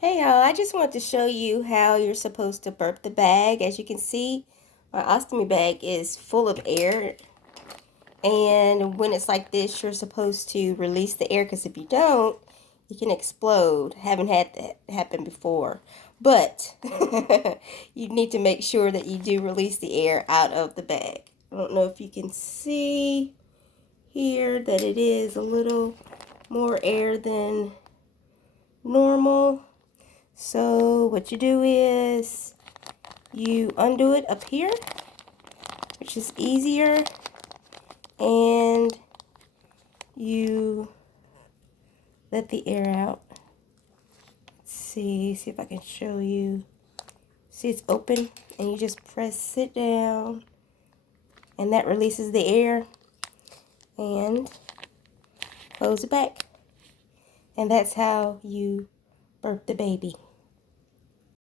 Hey y'all, I just wanted to show you how you're supposed to burp the bag. As you can see, my ostomy bag is full of air. And when it's like this, you're supposed to release the air because if you don't, it can explode. Haven't had that happen before. But you need to make sure that you do release the air out of the bag. I don't know if you can see here that it is a little more air than normal. So what you do is you undo it up here, which is easier, and you let the air out. Let's see if I can show you. See, it's open, and you just press it down, and that releases the air, and close it back. And that's how you burp the baby.